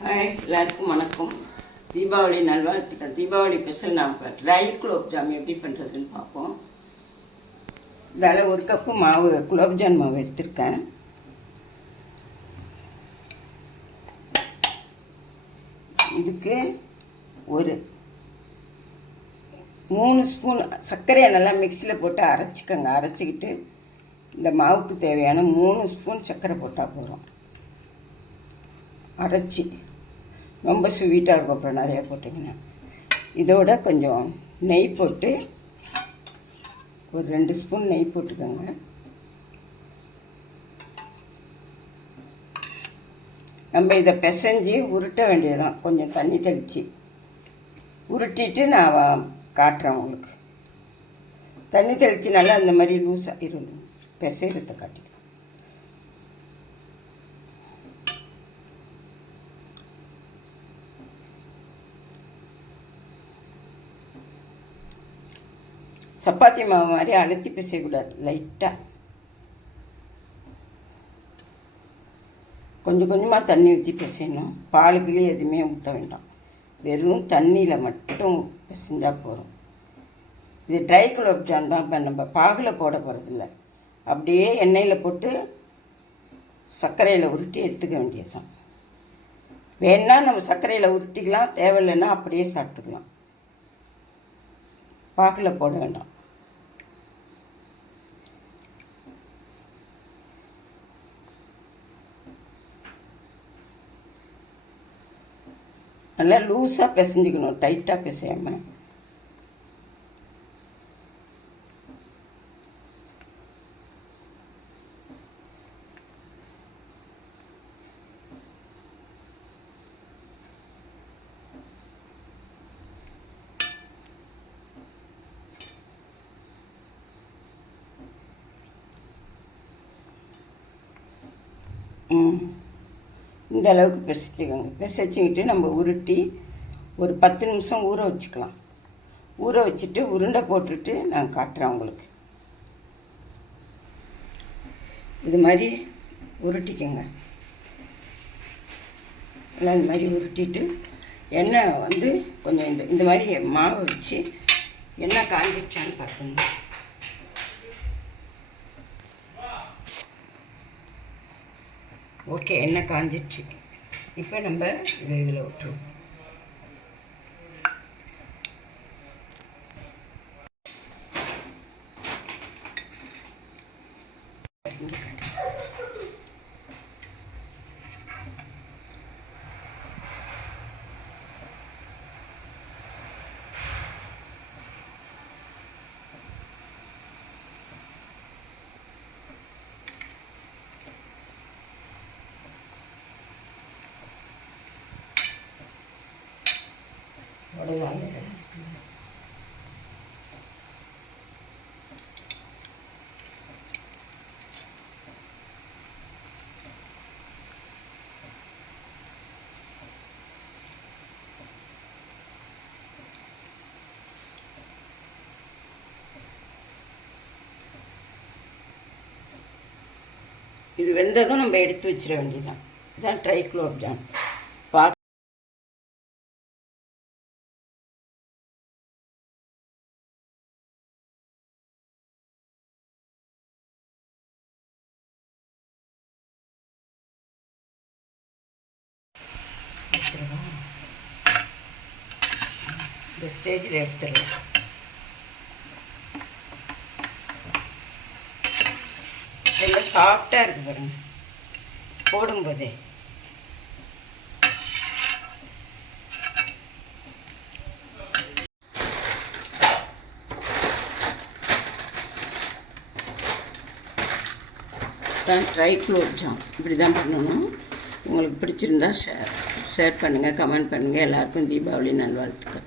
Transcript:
Hi, எல்லாருக்கும் வணக்கம். தீபாவளி நல்வாழ்த்துக்கள். தீபாவளி ஸ்பெஷல் நாம் ட்ரை குலோப்ஜாம் எப்படி பண்ணுறதுன்னு பார்ப்போம். இதால் 1 கப்பு மாவு குலோப்ஜாம் மாவு எடுத்திருக்கேன். இதுக்கு ஒரு 3 ஸ்பூன் சர்க்கரையை நல்லா மிக்சியில் போட்டு அரைச்சிக்கோங்க. அரைச்சிக்கிட்டு இந்த மாவுக்கு தேவையான 3 ஸ்பூன் சர்க்கரை போட்டால் போகிறோம். அரைச்சி ரொம்ப ஸ்வீட்டாக இருக்கும். அப்புறம் நிறையா போட்டிங்கன்னா இதோட கொஞ்சம் நெய் போட்டு ஒரு 2 ஸ்பூன் நெய் போட்டுக்கோங்க. நம்ம இதை பிசைஞ்சு உருட்ட வேண்டியதுதான். கொஞ்சம் தண்ணி தெளித்து உருட்டிட்டு நான் காட்டுறேன் உங்களுக்கு. தண்ணி தெளித்து நல்லா இந்த மாதிரி லூஸாக இருக்கணும். பிசைறதை காட்டிக்கலாம். சப்பாத்தி மாவு மாதிரி அழுத்தி பிசையக்கூடாது. லைட்டாக கொஞ்சம் கொஞ்சமாக தண்ணி ஊற்றி பிசையணும். பாலுக்குள்ளேயே எதுவுமே ஊற்ற வேண்டாம். வெறும் தண்ணியில் மட்டும் பிசைஞ்சால் போதும். இது ட்ரை குலோப்ஜாம் தான். இப்போ நம்ம பாகில் போட போகிறதில்ல. அப்படியே எண்ணெயில் போட்டு சர்க்கரையில் உருட்டி எடுத்துக்க வேண்டியது தான். வேணால் நம்ம சர்க்கரையில் உருட்டிக்கலாம், தேவையில்லைன்னா அப்படியே சாப்பிட்டுக்கலாம். பாகில் போட வேண்டாம். நல்லா லூஸாக பிசைஞ்சிக்கணும், டைட்டாக பிசையாமல். இந்த அளவுக்கு பிசைச்சிக்கோங்க. பிசைச்சிக்கிட்டு நம்ம உருட்டி ஒரு 10 நிமிஷம் ஊற வச்சுக்கலாம். ஊற வச்சுட்டு உருண்டை போட்டுட்டு நான் காட்டுறேன் உங்களுக்கு. இது மாதிரி உருட்டிக்கோங்க. எல்லாம் இந்த மாதிரி உருட்டிட்டு எண்ணெய் கொஞ்சம் இந்த மாதிரி மாவை வச்சு எண்ணெய் காஞ்சிடுச்சான்னு பார்க்கணும். ஓகே, எண்ணெய் காஞ்சிடுச்சு. இப்போ நம்ம இதில் விட்டுருவோம். இது வெந்ததும் நம்ம எடுத்து வச்சிட வேண்டியதுதான். இதுதான் ட்ரை குலோப்ஜாம். இந்த ஸ்டேஜில் எடுத்துடலாம். ரொம்ப சாஃப்டாக இருக்குது பாருங்க போடும்போதே. ட்ரை குலோப்ஜாம் இப்படி தான் பண்ணணும். உங்களுக்கு பிடிச்சிருந்தா ஷேர் பண்ணுங்கள், கமெண்ட் பண்ணுங்கள். எல்லாருக்கும் தீபாவளி நல்வாழ்த்துக்கள்.